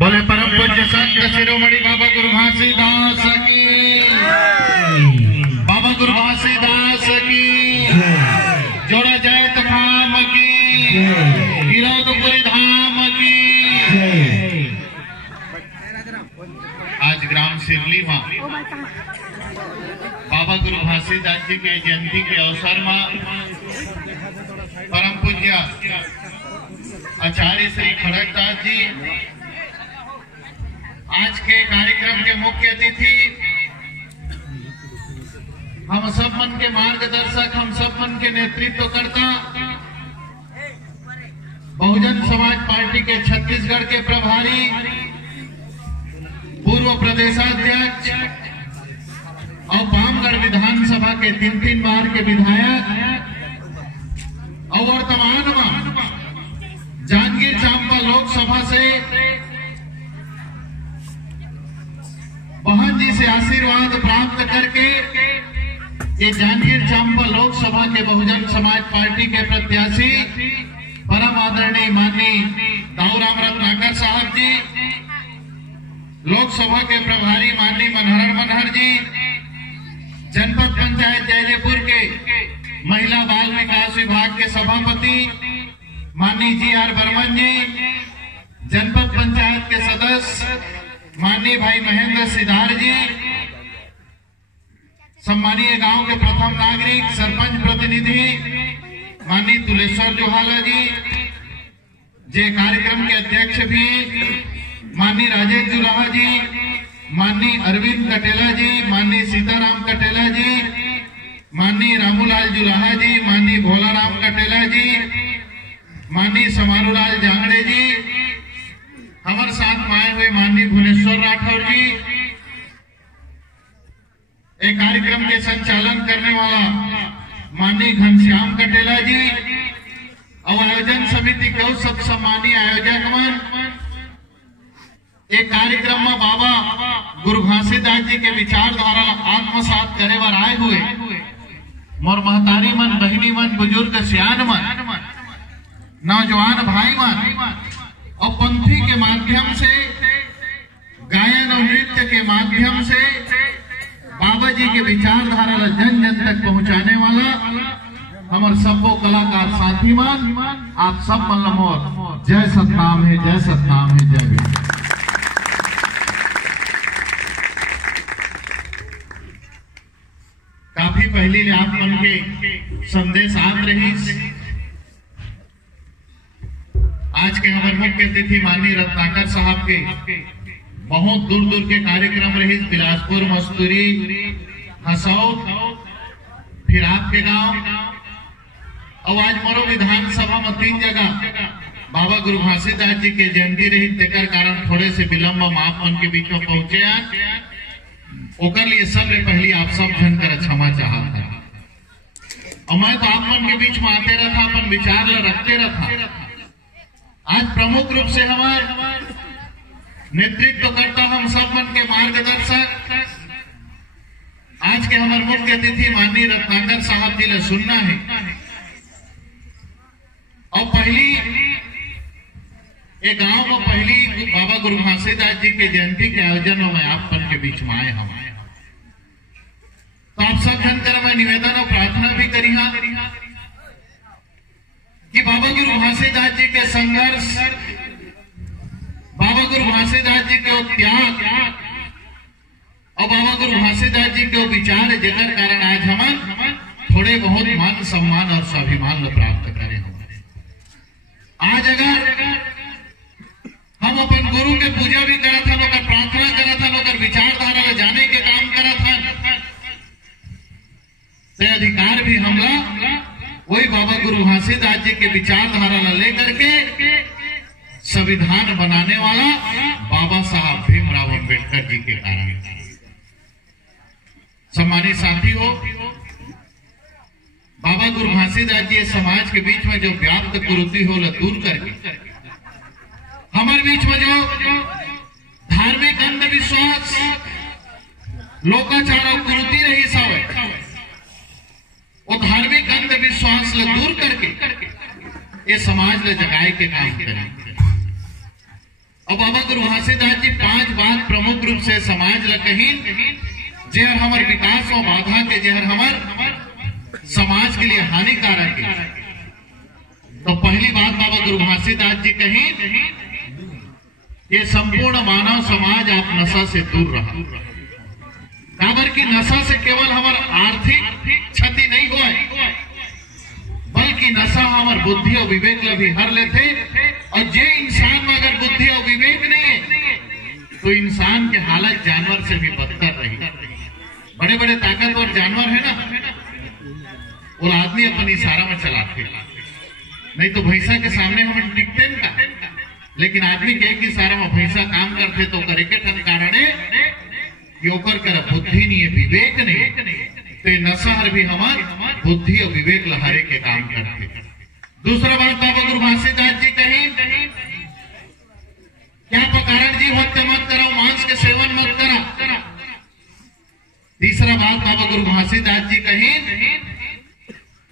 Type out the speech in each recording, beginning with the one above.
बोले परम पूज्य संत शिरोमणि बाबा गुरु घासीदास की, बाबा गुरु घासीदास की, जोड़ा जाए धाम की, गिरौदपुरी धाम की। आज ग्राम सिरली में बाबा गुरु घासीदास जी के जयंती के अवसर में परम पूज्य आचार्य श्री खड़गदास जी आज के कार्यक्रम के मुख्य अतिथि, हम सब मन के मार्गदर्शक, हम सब मन के नेतृत्व करता, बहुजन समाज पार्टी के छत्तीसगढ़ के प्रभारी, पूर्व प्रदेशाध्यक्ष और पामगढ़ विधानसभा के 3 बार के विधायक और वर्तमान में जांजगीर चांपा लोकसभा से बहन जी से आशीर्वाद प्राप्त करके ये जांजगीर चांपा लोकसभा के बहुजन समाज पार्टी के प्रत्याशी परम आदरणीय माननीय दाऊराम रत्नाकर साहब जी, लोकसभा के प्रभारी माननीय मनहर मनहर जी, जनपद पंचायत जयदेपुर के महिला बाल विकास विभाग के सभापति माननीय जी.आर. बर्मन जी, जनपद पंचायत के सदस्य माननीय भाई महेंद्र सिद्धार जी, सम्मानीय गांव के प्रथम नागरिक सरपंच प्रतिनिधि माननीय तुलेश्वर जोहाला जी, जे कार्यक्रम के अध्यक्ष भी माननीय राजेश जुलाहा जी, माननीय अरविंद कटेला जी, माननीय सीताराम कटेला जी, माननीय रामूलाल जुलाहा जी, माननीय भोलाराम कटेला जी, माननीय समारूलाल जांगड़े जी, हमारे साथ आए हुए माननीय भुवनेश्वर राठौर जी, एक कार्यक्रम के संचालन करने वाला माननीय घनश्याम कटेला जी और आयोजन समिति के सब सम्मानीय आयोजक मन, एक कार्यक्रम में बाबा गुरु घासीदास जी के विचारधारा आत्मसात करे बर आए हुए मोर महतारी मन, बहिनी मन, बुजुर्ग सियान मन, नौजवान भाई मन और पंथी के माध्यम से, गायन और नृत्य के माध्यम से बाबा जी के विचारधारा जन जन तक पहुंचाने वाला हमारे सबको कलाकार साथी मान, आप सब मन जय सतनाम है, जय सतनाम है, जय भीम। काफी पहले आप मन के संदेश आत रही। आज के हमारे मुख्य अतिथि माननीय रत्नाकर साहब के बहुत दूर दूर के कार्यक्रम रही, बिलासपुर, मस्तूरी, हसौद, फिर आपके गांव और आज मोरो विधानसभा में 3 जगह बाबा गुरु घासीदास जी के जयंती रही, तेकर कारण थोड़े से विलंब हम आप मन के बीच में पहुंचे हैं। ओकर लिए सबसे पहले आप सब जन कर क्षमा चाहता है और मैं तो आप मन के बीच में आते रहता, अपन विचार रखते रहता। आज प्रमुख रूप से हमारे नेतृत्व करता हम सब मन के मार्गदर्शक आज के हमारे मुख्य अतिथि माननीय रत्नाकर साहब जी ने सुनना है और पहली एक गांव में पहली बाबा गुरु घासीदास जी के जयंती के आयोजन में आप के बीच में आए हम, तो आप सब जन कर मैं निवेदन और प्रार्थना भी करी कि बाबा गुरु घासीदास जी के संघर्ष, बाबा गुरु घासीदास जी के त्याग और बाबा गुरु घासीदास जी के विचार जेकर कारण आज हम थोड़े बहुत मान सम्मान और स्वाभिमान प्राप्त करें। आज अगर हम अपन गुरु के पूजा भी करा था, लोग प्रार्थना करा था, लोग विचारधारा में जाने के काम करा था, ते अधिकार भी हमला वही बाबा गुरु घासीदास जी के विचारधारा ला लेकर के संविधान बनाने वाला बाबा साहब भीमराव अंबेडकर जी के कारण। सम्मानित साथियों, बाबा गुरु घासीदास जी समाज के बीच में जो व्याप्त कुरीति हो दूर करके हमारे बीच में जो धार्मिक अंधविश्वास, लोकाचार और कुरीति रही सब वो धार्मिक अंधविश्वास ले दूर करके ये समाज ले जगाए के काम करें। और बाबा गुरु घासीदास जी 5 बात प्रमुख रूप से समाज ल कहीं जेहर हमारे विकास और बाधा के जेहर हमार समाज के लिए हानिकारक है। तो पहली बात बाबा गुरु घासीदास जी कहीं ये संपूर्ण मानव समाज आप नशा से दूर रहा। काबर की नशा से केवल हमारा आर्थिक क्षति नहीं हुआ, बल्कि नशा हमार बुद्धि और विवेक ला भी हर लेते। और जे इंसान में अगर बुद्धि और विवेक नहीं है तो इंसान के हालत जानवर से भी बदतर रही। बड़े बड़े ताकतवर जानवर है ना, वो आदमी अपन इशारा में चलाते, नहीं तो भैंसा के सामने हम टिकते का, लेकिन आदमी के एक इशारा में भैंसा काम करते तो करे के कारण कि ओकर कर बुद्धि नहीं है, विवेक नहीं, तो नशा हर भी हमार बुद्धि और विवेक लहरे के काम करते। दूसरा बात बाबा गुरु घासीदास जी कहीं क्या प्रकार जीव हत्या मत करो, मांस के सेवन मत करा। तीसरा बात बाबा गुरु घासीदास जी कहीं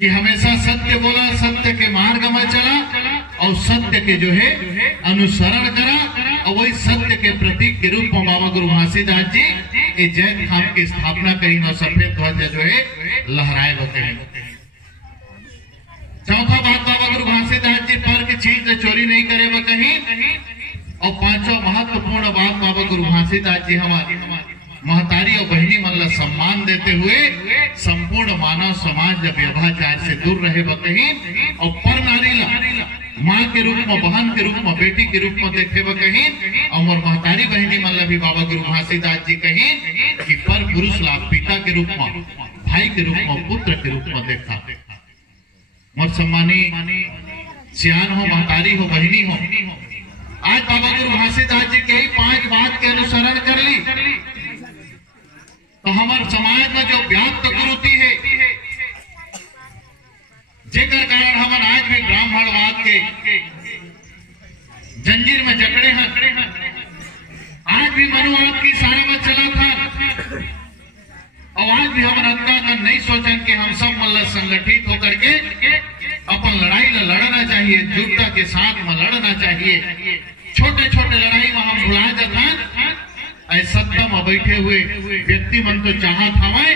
कि हमेशा सत्य बोला, सत्य के मार्ग में चला और सत्य के जो है अनुसरण करा। और वही सत्य के प्रतीक के रूप में बाबा गुरु घासीदास जी ये जैन खान की स्थापना करी और सफेद ध्वज जो है लहराए होते हैं। चौथा बात बाबा गुरु घासीदास जी पर की चीज चोरी नहीं करे वो कहीं। और पांचवा महत्वपूर्ण बात बाबा गुरु घासीदास जी हमारी महतारी और बहनी मन ला सम्मान देते हुए संपूर्ण मानव समाज जब व्यभाचार से दूर रहे वो कहीं। और पर नारी ला माँ के रूप में, बहन के रूप में, बेटी के रूप में देखे वो कहीं। और महतारी बहनी मन ला भी बाबा गुरु घासीदास जी कहीं कि पर पुरुष ला पिता के रूप में, भाई के रूप में, पुत्र के रूप में देखा। और सम्मानी सियान हो, महतारी हो, बहनी हो, आज बाबा गुरु घासीदास जी के ही 5 बात के अनुसरण कर ली तो हमारे समाज में जो व्याप्त कुरीति है जेकर कारण हम आज भी ब्राह्मणवाद के जंजीर में जकड़े हैं। आज भी मनुवाद की सारा में चला था और आज भी हम अंतर का नहीं सोचें कि हम सब मतलब संगठित होकर के अपन लड़ाई लड़ना चाहिए, एकजुटता के साथ में लड़ना चाहिए। छोटे छोटे लड़ाई में हम भुला जाता सत्ता में बैठे हुए व्यक्ति मन तो चाहत हवाए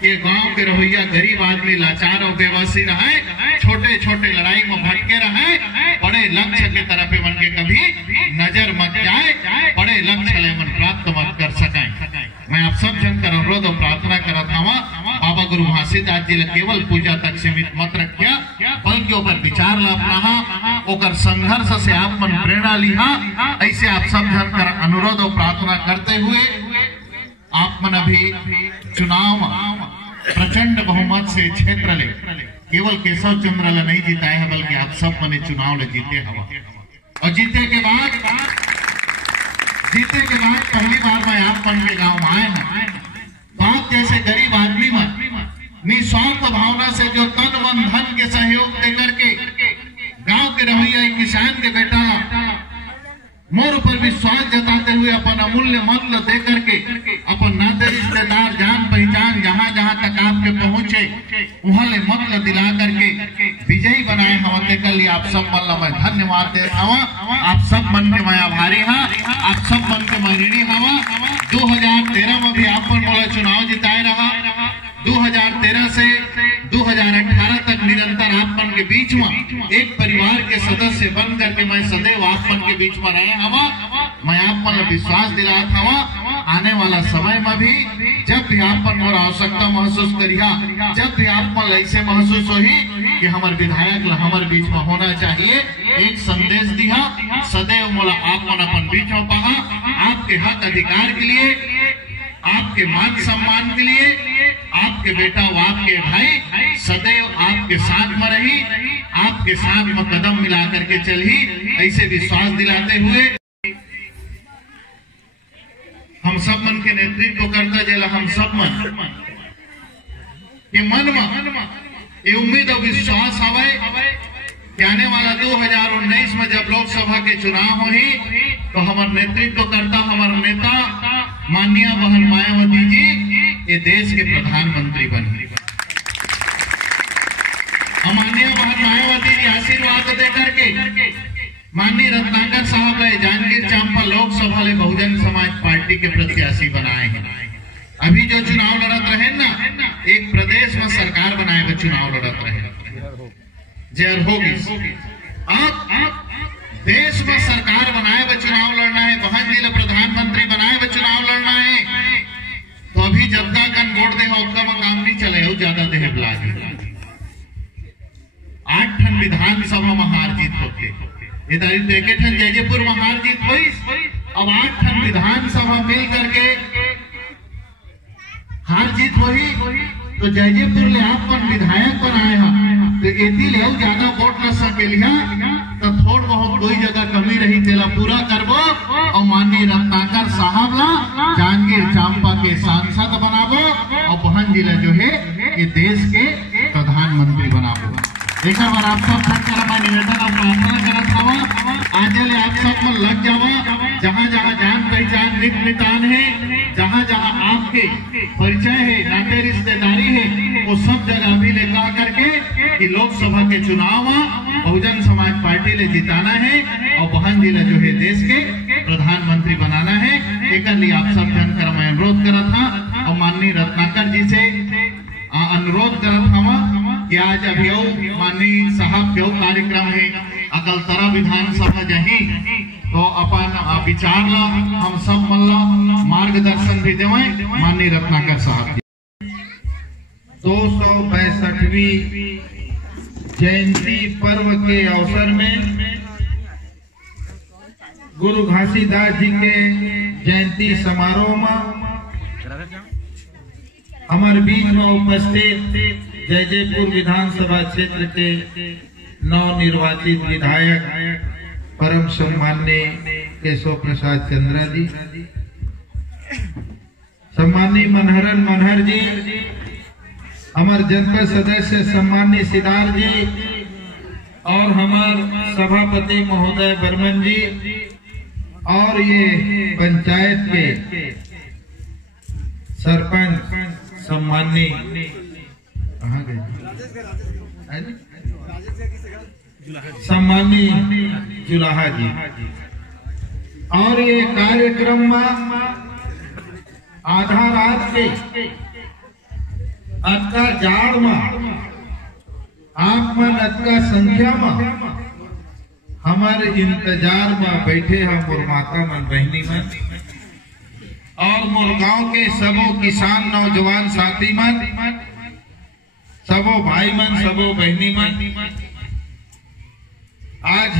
कि गांव के रवैया गरीब आदमी लाचार और बेबसी रहे, छोटे छोटे लड़ाई में भटके रहे, बड़े लक्ष्य के तरफ मन के कभी नजर मत जाए, बड़े लक्ष्य ले मन प्राप्त मत कर सके। मैं आप सब जन कर अनुरोध और प्रार्थना करत हवा बाबा गुरु घासीदास जी केवल पूजा तक सीमित मत रखिया, बल्कि ओकर विचार ला अपना ओकर संघर्ष से आप मन प्रेरणा लिहा। ऐसे आप सब जन कर अनुरोध और प्रार्थना करते हुए आप मन अभी चुनाव प्रचंड बहुमत से क्षेत्र ले केवल केशव चंद्र ला नहीं जीताए है, बल्कि आप सब मने चुनाव ले जीते हवा। और जीते के बाद पहली बार मैं आप मन के गांव में आए हैं तो आप जैसे गरीब आदमी में निस्वार्थ भावना से जो तन मन धन के सहयोग देकर के गांव के रवैया किसान के बेटा मोर पर विश्वास जताते हुए अपन अमूल्य मन दे करके अपन नाते रिश्तेदार जान पहचान जहां जहां तक आपके पहुंचे वहां ले मत ल दिला करके विजयी बनाए हवा ते कर लिए आप सब मन ला मैं धन्यवाद दे हवा। आप सब मन के मैं आभारी हाँ, आप सब मन के मैं ऋणी हवा। 2013 में भी आप मोला चुनाव जिताए रहा, 2013 से 2018 तक निरंतर आपन के बीच में एक परिवार के सदस्य बन करके मैं सदैव आपन के बीच में रहे हवा। मैं आपन विश्वास दिलात हवा आने वाला समय में भी जब भी आपन मोर आवश्यकता महसूस करिया, जब भी आपन ऐसे महसूस होही कि हमार विधायक हमार बीच में होना चाहिए, एक संदेश दिया सदैव मोला आपन अपन बीच में पाहा। आपके हक अधिकार के लिए, आपके मान सम्मान के लिए, आपके बेटा व आपके भाई सदैव आपके साथ में रही, आपके साथ में कदम मिला करके चली। ऐसे विश्वास दिलाते हुए हम सब मन के नेतृत्व करता जेला हम सब मन के मन में ये उम्मीद और विश्वास हवे कि आने वाला 2019 में जब लोकसभा के चुनाव होही तो हमार नेतृत्व करता हमार नेता माननीय बहन मायावती जी ये देश के प्रधानमंत्री बने। माननीय बहन मायावती जी आशीर्वाद दे करके माननीय रत्नाकर साहब ने जांजगीर चांपा लोकसभा ले बहुजन समाज पार्टी के प्रत्याशी बनाए हैं। अभी जो चुनाव लड़त रहे ना, एक प्रदेश में सरकार बनाए हुए चुनाव लड़त रहे जर होगी। अब देश में सरकार बनाए हुए चुनाव लड़ना है, बहन जिला प्रधानमंत्री बनाए हुए चुनाव लड़ना है, तो अभी जब तक वोट दे उतना में काम नहीं चले हो, ज्यादा देह लागे 8 ठन विधानसभा में हार जीत होते, ये तारीख एक ठन जयपुर में हार जीत हुई। अब 8 ठन विधानसभा मिल करके हार जीत हुई, तो जयपुर ले आपन विधायक बनाए हैं तो एती ले ज्यादा वोट न सके लिया तो थोड़ बहुत कोई जगह कमी रही तेला पूरा करबो और माननीय रत्नाकर साहब ला जांजगीर चांपा के सांसद बनाबो और बहन जिला जो है ये देश के प्रधानमंत्री बनाबो। एक बार आप सब मैं निवेदन और प्रार्थना करत हवा आज ले आप सब में लग जावा, जहाँ जहाँ जान पहचान नित नितान है, जहाँ जहाँ आपके परिचय है, नाते रिश्तेदारी है, वो सब जगह भी लेकर करके कि लोकसभा के चुनाव में बहुजन समाज पार्टी ले जिताना है और बहन जिला जो है देश के प्रधानमंत्री बनाना है। एक लिए आप सब जनकर मैं अनुरोध करा था और माननीय रत्नाकर जी से अनुरोध करा था कि आज अभी माननीय साहब के कार्यक्रम है अकलतरा विधानसभा जही तो अपन विचार ला हम सब मल्ला मार्गदर्शन भी देवे माननीय रत्नाकर साहब। 262वीं जयंती पर्व के अवसर में गुरु घासीदास जी के जयंती समारोह में हमारे बीच में उपस्थित जयपुर विधानसभा क्षेत्र के नवनिर्वाचित विधायक परम सम्माननीय केशव प्रसाद चंद्रा जी, सम्माननीय मनहरन मनहर जी, हमारे जनपद सदस्य सम्माननीय सिदार जी और हमारे सभापति महोदय बर्मन जी और ये पंचायत के सरपंच सम्माननीय सम्माननीय जुलाहा जी और ये कार्यक्रम में आधा रात के अतका जाड़ में आप मन अतका संख्या में हमारे इंतजार में बैठे हैं मोर माता मन बहनी मन और मोर गांव के सबो किसान नौजवान साथी मन, सबो भाई मन, सबो बहनी मन। आज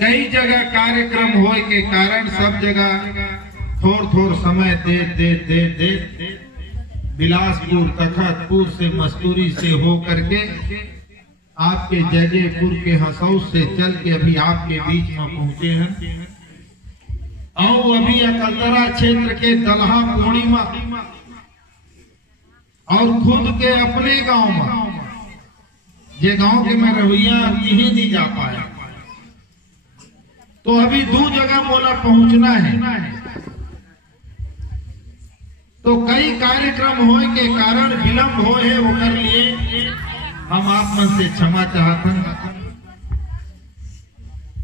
कई जगह कार्यक्रम होए के कारण सब जगह थोड़ समय दे बिलासपुर तखतपुर से मस्तूरी से हो करके आपके जयपुर के हसौस से चल के अभी आपके बीच में पहुंचे हैं और अभी अकलतरा क्षेत्र के दलहा पूर्णिमा और खुद के अपने गांव में ये गांव के मैं रवैया यही नहीं जा पाया, तो अभी 2 जगह बोला पहुंचना है। तो तो कई कार्यक्रम होए के कारण विलम्ब हो है वो कर लिए हम आप मन से क्षमा चाहते हैं।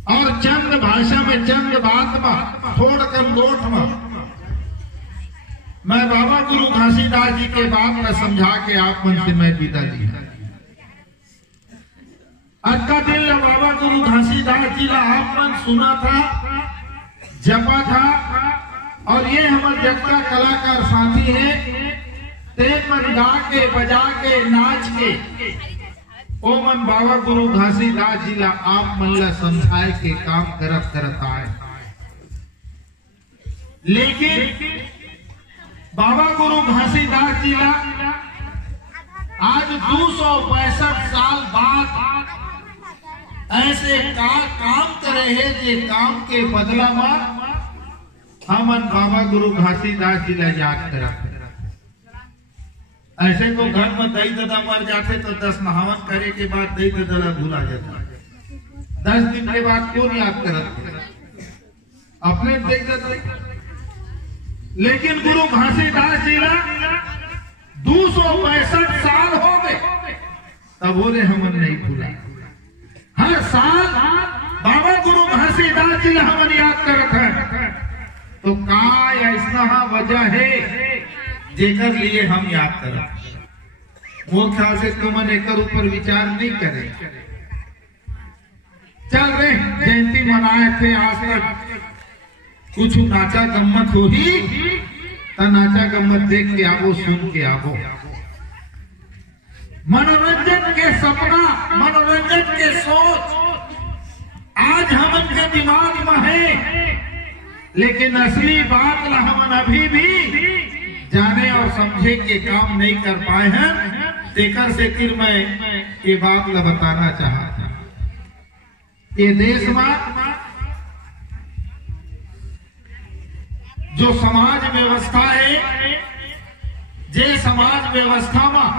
और चंद भाषा में चंद बात में थोड़ कर लोट में मैं बाबा गुरु घासीदास जी के बात में समझा के आप मन से मैं विदा ली। आज का दिन बाबा गुरु घासीदास जी का आप मन सुना था, जपा था, और ये हमारे जग का कलाकार साथी है, ते मन गा के बजा के नाच के ओ मन बाबा गुरु घासीदास जी ला आप मन ला समझाए के काम करत आए। लेकिन बाबा गुरु घासीदास जी ला आज 262 साल बाद ऐसे काम करे है जे काम के बदला में हमन बाबा गुरु घासीदास जी ला याद करत। ऐसे तो घर में दही ददा मर जाते तो 10 नहावन करे के बाद दही ददा भूला जाता, 10 दिन के बाद कौन याद करत अपने दही ददा। लेकिन गुरु घासीदास जी ला 262 साल हो गए तब बोले हमन नहीं भूला। हर साल बाबा गुरु घासीदास जी ला हमन याद करत है। तो का ऐसा वजह है जेकर लिए हम याद करत। वो ख्याल से तुमन एक ऊपर विचार नहीं करे। चल रहे जयंती मनाए थे, आज तक कुछ नाचा गम्मत हो ही तो नाचा गम्मत देख के आवो, सुन के आवो। मनोरंजन के सपना, मनोरंजन के सोच आज हमन के दिमाग में है, लेकिन असली बात ला हमन अभी भी जाने और समझे के काम नहीं कर पाए हैं। तेकर से फिर मैं ये बात ला बताना चाहता। ये देश में जो समाज व्यवस्था है, जे समाज व्यवस्था में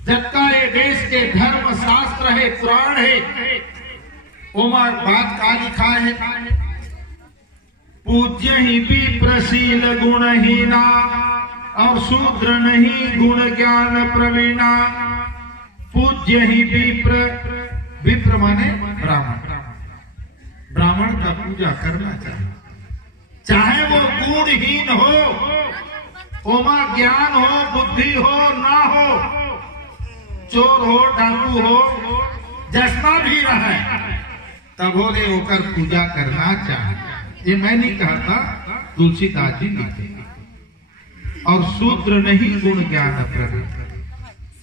जबका ये देश के धर्म शास्त्र है, पुराण है, उमर बात का लिखा है, पूज्य ही विप्रशील गुणहीना और शूद्र नहीं गुण ज्ञान प्रवीणा। पूज्य ही विप्र माने ब्राह्मण, ब्राह्मण का पूजा करना चाहिए, चाहे वो गुणहीन हो, ओमा ज्ञान हो, बुद्धि हो ना हो, चोर हो, डाकू हो, जैसा भी रहे, तब बोले होकर पूजा करना चाहिए। ये मैं नहीं कहता, तुलसीदास जी लिखे। और शूद्र नहीं गुण ज्ञान प्रवीण।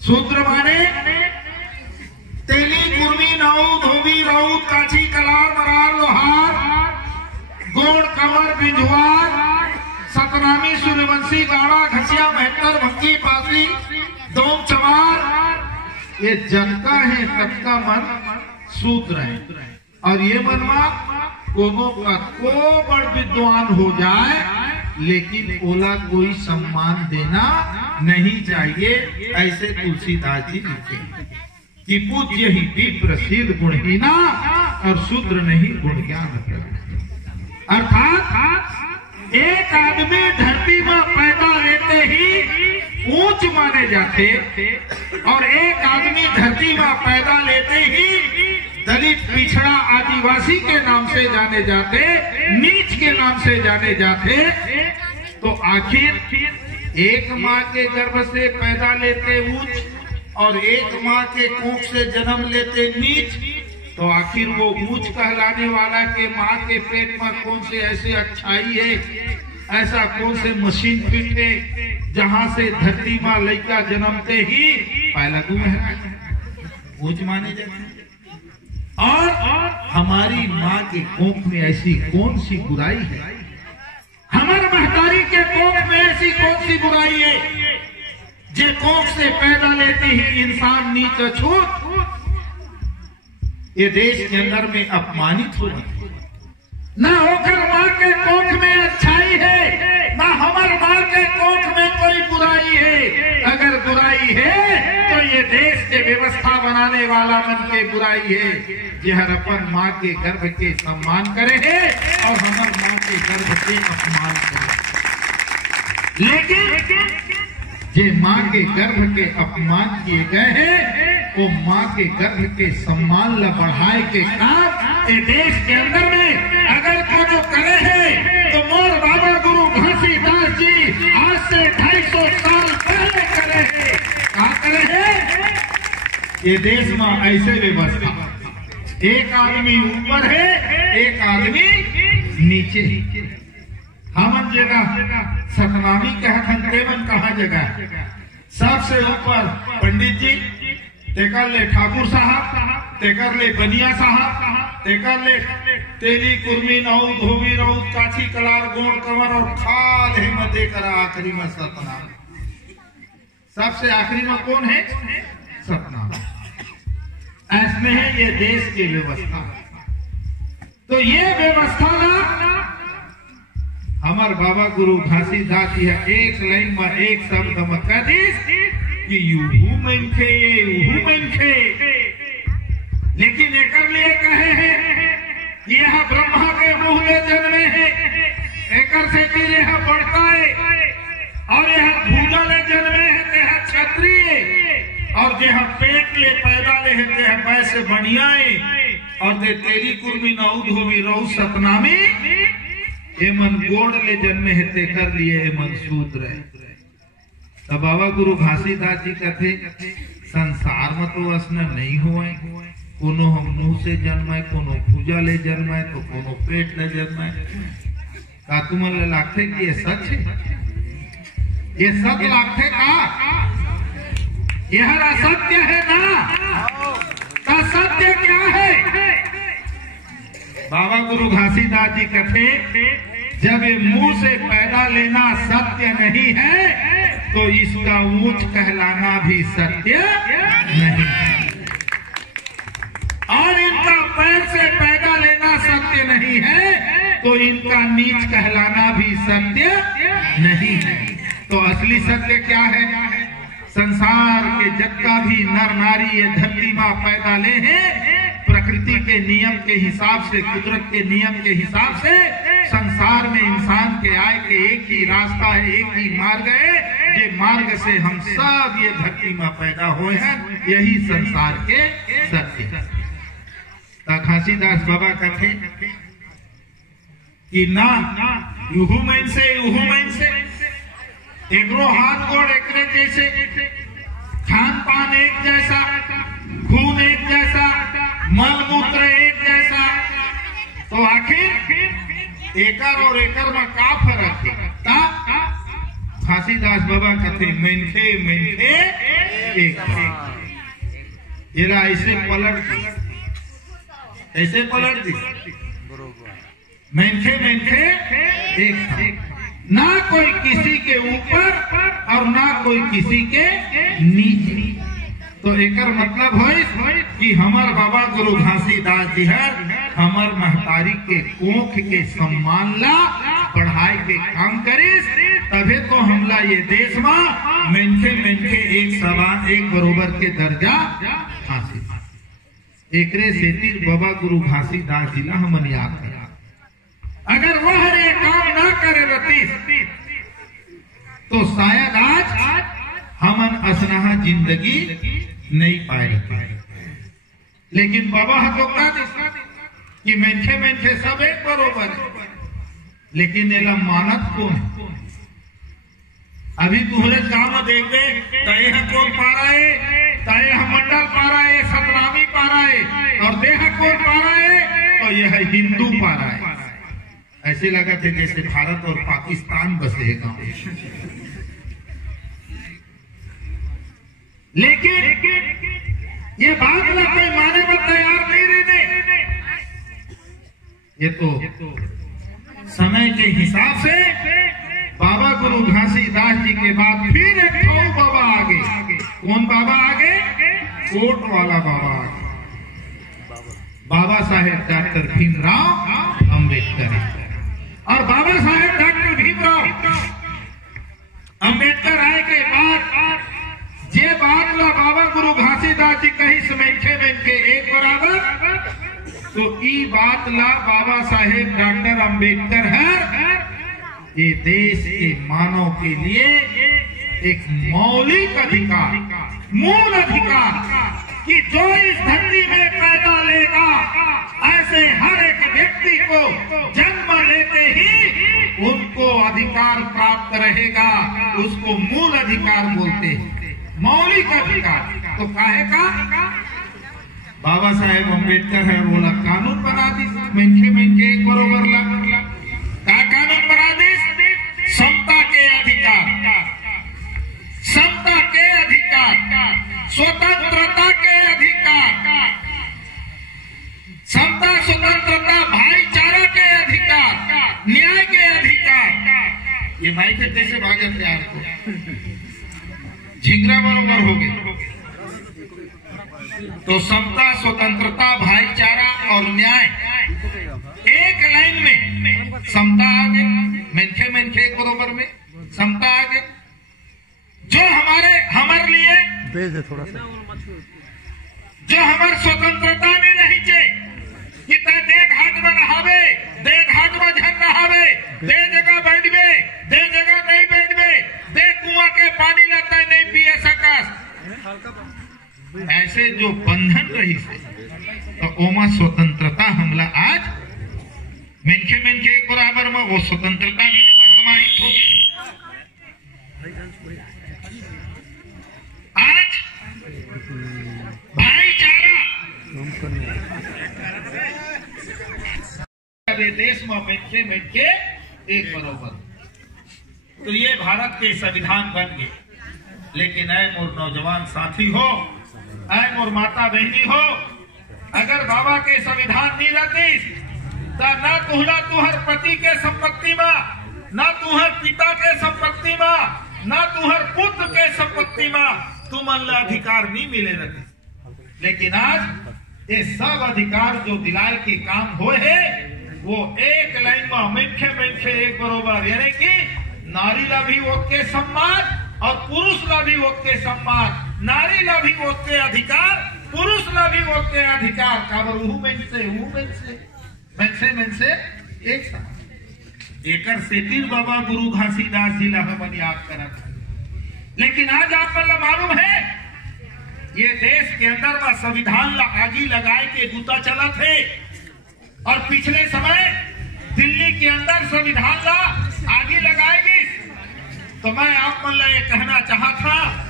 शूद्र माने तेली कुर्मी नाऊ धोबी राउत काची कलार मरार लोहार गोड़ कमर बिंजुआर सतनामी सूर्यवंशी गाड़ा घसिया महतर भक्की पासी दोम चमार। ये जनता है, सबका मन शूद्र है। और ये मनवा कोनो का को बड़ विद्वान हो जाए, लेकिन ओला कोई सम्मान देना नहीं चाहिए। ऐसे तुलसीदास जी लिखे कि पूज्य ही विप्रशील गुणहीना और शूद्र नहीं गुण ज्ञान। अर्थात एक आदमी धरती में पैदा लेते ही ऊंच माने जाते, और एक आदमी धरती में पैदा लेते ही दलित, पिछड़ा, आदिवासी के नाम से जाने जाते, नीच के नाम से जाने जाते। तो आखिर एक माँ के गर्भ से पैदा लेते ऊंच और एक माँ के कोख से जन्म लेते नीच, तो आखिर वो ऊंच कहलाने वाला के माँ के पेट में कौन से ऐसे अच्छाई है, ऐसा कौन से मशीन फिट है जहाँ से धरती माँ लड़का जन्मते ही पहला ऊंच माने जाते। और हमारी माँ के कोख में ऐसी कौन सी बुराई है, हमारे महतारी के कोख में ऐसी कौन सी बुराई है जे कोख से पैदा लेते ही इंसान नीच छूट ये देश के अंदर में अपमानित हो, न होकर माँ के कोख में अच्छाई है, न हमारे माँ के कोख में कोई बुराई है। अगर बुराई है तो ये देश के व्यवस्था बनाने वाला मन के बुराई है, जहर अपन माँ के गर्भ के सम्मान करे है और हमारे माँ के गर्भ के अपमान करे। लेकिन जे माँ के गर्भ के अपमान किए गए हैं वो माँ के गर्भ के सम्मान ला बढ़ाए के काम ये देश के अंदर में अगर कोनो करे है तो मोर बाबा गुरु घासीदास जी आज से 250 साल पहले करे है। क्या करे है? ये देश में ऐसे व्यवस्था, एक आदमी ऊपर है, एक आदमी नीचे। हमन जगह सतनामी कहन तेवन कहा जगह सबसे ऊपर पंडित जी, तेकर ले ठाकुर साहब, तेकर ले बनिया साहब, तेकर ले तेली कुर्मी नौ धोबी रौ काछी कलार गोड़ कमर और खाल है में देकर आखिरी में सतनाम। सबसे आखिरी में कौन है? सतनाम। ऐसने है ये देश की व्यवस्था। तो ये व्यवस्था ना हमार बाबा गुरु घासीदास जी एक लाइन में एक शब्द में कह दीस कि यूहू मनखे यूहू मनखे, लेकिन एक लिए कहे हैं यह ब्रह्मा के मुंह में जन्मे है, एक से फिर यह बढ़ता है और यह भूला ले जन्मे है यह क्षत्रिय और यह पेट ले पैदा ले है यह वैसे बढ़िया है और दे तेरी कुर्मी नौ धोबी रौ सतनामी एमन गोड़ ले जन्मे है ते कर लिए एमन शूद्र है। तब बाबा गुरु घासीदास जी कहते संसार में तो असना नहीं हुआ, कोनो हम मुंह से जन्माए, कोनो पूजा ले जन्माए तो कोनो पेट ले जन्माए। का तुमन ले लागते कि ये सच है? ये सच लागते का? यह असत्य है ना? का सत्य क्या है? बाबा गुरु घासीदास जी कहते जब ये मुंह से पैदा लेना सत्य नहीं है तो इसका ऊंच कहलाना भी सत्य नहीं है, और इनका पैर से पैदा लेना सत्य नहीं है तो इनका नीच कहलाना भी सत्य नहीं है। तो असली सत्य क्या है? संसार के जगता भी नर नारी ये धरती माँ पैदा ले हैं प्रकृति के नियम के हिसाब से, कुदरत के नियम के हिसाब से संसार में इंसान के आय के एक ही रास्ता है, एक ही मार्ग है, ये मार्ग से हम सब ये धरती में पैदा हुए हैं, यही संसार के सत्य। घासीदास बाबा कहते कि ना यूहू मन से एकरो हाथ गोड़ एकरे जैसे, खान पान एक जैसा, खून एक जैसा, मल मूत्र एक जैसा, तो आखिर एकर और एकर में का फर्क है? घासीदास बाबा कहते मनखे एक एरा ऐसे पलट दी मनखे एक, ना कोई किसी के ऊपर और ना कोई किसी के नीचे। तो एकर मतलब है कि हमार बाबा गुरु घासीदास जी है हमार महतारी के कोख के सम्मान ला बढ़ाए के काम करिस, तभी तो हमला ये देश में मनखे एक समान एक बरोबर के दर्जा हासिल। एकरे सेती बाबा गुरु घासीदास जी ला हमन याद करा। अगर वह ये काम ना करे रतीस तो शायद आज हमन असनाहा जिंदगी नहीं पाए। लेकिन बाबा तो कि मनखे सब एक बरोबर है, लेकिन एला मानत कौन? अभी तुहरे गांव में देख दे तय कौन पा रहा है, तय मंडल पा रहा है, सतनामी पा रहा है, और देह कौन पा रहा है तो यह हिंदू पा रहा है। ऐसे लगा थे जैसे भारत और पाकिस्तान बसे है गांव। लेकिन ये बात ना कोई माने में तैयार नहीं रहने। ये तो समय के हिसाब से बाबा गुरु घासीदास जी के बाद फिर एक बाबा आगे। कौन बाबा आगे? कोट वाला बाबा आगे, बाबा साहेब डॉक्टर भीमराव अम्बेडकर। और बाबा साहेब डॉक्टर भीमराव अम्बेडकर आए के बाद जे बात ला बाबा गुरु घासीदास जी कही मनखे एक बराबर, तो ई बात ला बाबा साहेब डॉक्टर अम्बेडकर है ये देश के मानव के लिए एक मौलिक अधिकार, मूल अधिकार कि जो इस धरती में पैदा लेगा, ऐसे हर एक व्यक्ति को जन्म लेते ही उनको अधिकार प्राप्त रहेगा। उसको मूल अधिकार बोलते हैं, मौलिक अधिकार। तो काहे का बाबा साहेब अम्बेडकर है बोला कानून बना दी, मेनके एक बरोबर ला का कानून बना दी, समता के अधिकार, समता के अधिकार, स्वतंत्रता के अधिकार, समता स्वतंत्रता भाईचारा के अधिकार, न्याय के अधिकार। ये माइक के कैसे भागत यार को झिंगरा बरोबर हो गए। तो समता स्वतंत्रता भाईचारा और न्याय एक लाइन में, समता आगे, मेनके एक बरोबर में समता आगे। जो हमारे लिए थोड़ा सा जो हमार स्वतंत्रता में नहीं चे कि दे घाट में नहावे, दे घाट में झन नहावे, दे जगह बैठवे, दे जगह नहीं बैठवे, दे कुआं के पानी लाता नहीं पिए सकस, ऐसे जो बंधन रही से तो ओमा स्वतंत्रता हमला आज मेनके एक बराबर में वो स्वतंत्रता भी समाहित होगी। आज भाईचारा देश में मेनके एक बराबर। तो ये भारत के संविधान बन गए। लेकिन ऐ मोर नौजवान साथी हो, ऐ मोर माता बहनी हो, अगर बाबा के संविधान नहीं रहती तो ना तुहला तुहर पति के संपत्ति में, ना तुहर पिता के संपत्ति में, ना तुहर पुत्र के संपत्ति में तुमन ला अधिकार नहीं मिले रहते। लेकिन आज ये सब अधिकार जो दिलाए के काम हुए है वो एक लाइन में मेनके एक बरोबर, यानी कि नारी ला भी ओके सम्मान और पुरुष ला भी ओके सम्मान, नारी ला भी ओके अधिकार, पुरुष ला भी ओके अधिकार। काबर में से एक समान। एकर सेतीर बाबा गुरु घासीदास जी ला हमन याद करत। लेकिन आज आप मन मालूम है ये देश के अंदर में संविधान ला आगी लगाए के गुता चलत है। और पिछले समय दिल्ली के अंदर संविधान ला आगी लगाएगी। तो मैं आप मन ला ये कहना चाहा था,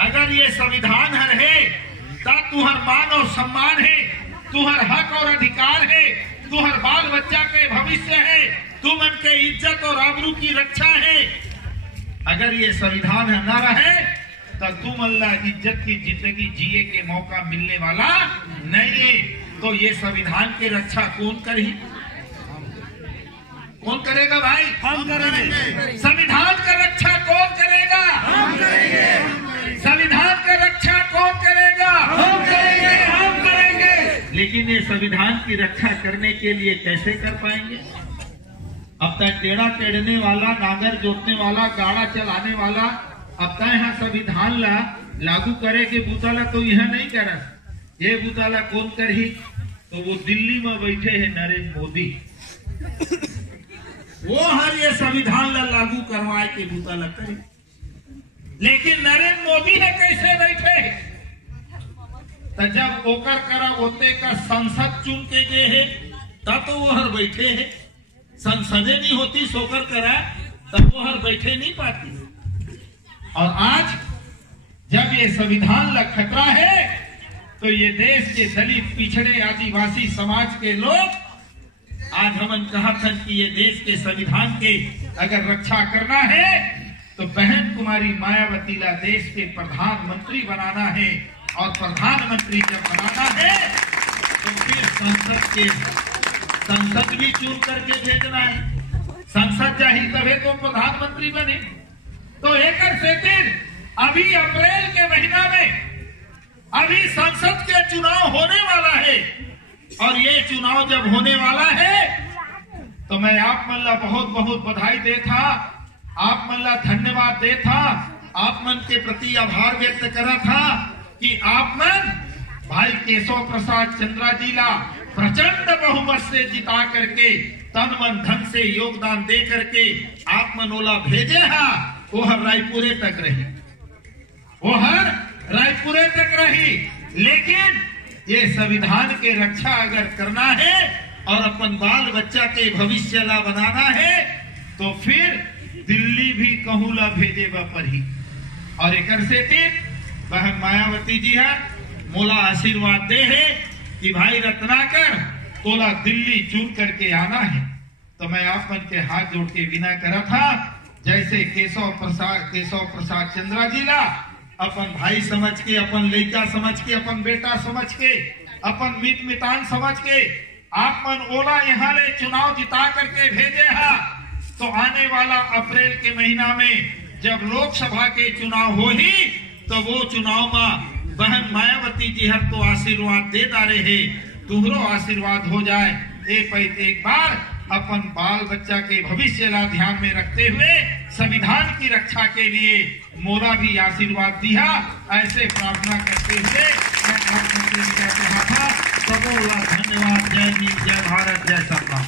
अगर ये संविधान है तो तुहर मान और सम्मान है, तुहर हक और अधिकार है, तुहर बाल बच्चा के भविष्य है, तुमन के इज्जत और आबरू की रक्षा है। अगर ये संविधान न रहे तो तुम अल्लाह इज्जत की जिंदगी जिए के मौका मिलने वाला नहीं है। तो ये संविधान की रक्षा कौन करेगी? कौन करेगा भाई? हम करेंगे। संविधान का रक्षा कौन करेगा? हम करेंगे। संविधान का रक्षा कौन करेगा? हम करेंगे, हम करेंगे। लेकिन ये संविधान की रक्षा करने के लिए कैसे कर पाएंगे? अब तक टेढ़ा टेढ़ने वाला, नांगर जोतने वाला, गाड़ा चलाने वाला अब तक यहाँ संविधान ला लागू करे के बूताला तो यह नहीं करा। ये बूताला कौन करही? तो वो दिल्ली में बैठे हैं नरेंद्र मोदी। वो हर ये संविधान ला लागू करवाए के बूताला करे। लेकिन नरेंद्र मोदी है कैसे बैठे? तो जब ओकर करा होते का संसद चुन के गए है तब तो वो हर बैठे है। संसदे नहीं होती सोकर करा तब वो हर बैठे नहीं पाती। और आज जब ये संविधान ला खतरा है तो ये देश के दलित, पिछड़े, आदिवासी समाज के लोग आज हमन कहा था कि ये देश के संविधान के अगर रक्षा करना है तो बहन कुमारी मायावती ला देश के प्रधानमंत्री बनाना है। और प्रधानमंत्री जब बनाना है तो फिर संसद भी चुन करके भेजना है। संसद चाहिए तभी तो प्रधानमंत्री बने। तो एक अभी अप्रैल के महीना में अभी संसद के चुनाव होने वाला है। और ये चुनाव जब होने वाला है तो मैं आप मन ला बहुत बहुत बधाई देता, आप मन ला धन्यवाद देता, आप मन के प्रति आभार व्यक्त करा था कि आप मन भाई केशव प्रसाद चंद्रा जी ला प्रचंड बहुमत से जिता करके तन मन धन से योगदान दे करके आप मनोला भेजे हा वो हर रायपुरे तक रही, वो हर रायपुरे तक रही। लेकिन ये संविधान के रक्षा अगर करना है और अपन बाल बच्चा के भविष्य ला बनाना है तो फिर दिल्ली भी कहूँ ला भेजे पर ही। और एक बहन मायावती जी है मोला आशीर्वाद दे है कि भाई रत्नाकर तोला दिल्ली चुन करके आना है। तो मैं आप मन के हाथ जोड़ के विनय करा था, जैसे केशव प्रसाद चंद्रा जी ला अपन भाई समझ के, अपन लड़का समझ के, अपन बेटा समझ के, अपन मित मितान समझ के आप मन ओला यहाँ ले चुनाव जिता करके भेजे है। तो आने वाला अप्रैल के महीना में जब लोकसभा के चुनाव हो ही तो वो चुनाव में बहन मायावती जी हर तो आशीर्वाद दे डाले है, तुहरो आशीर्वाद हो जाए। एक बार अपन बाल बच्चा के भविष्य ला ध्यान में रखते हुए संविधान की रक्षा के लिए मोला भी आशीर्वाद दिया, ऐसे प्रार्थना करते हुए मैं आपसे कहता था। सबोला धन्यवाद। जय हिंद, जय भारत, जय सरकार।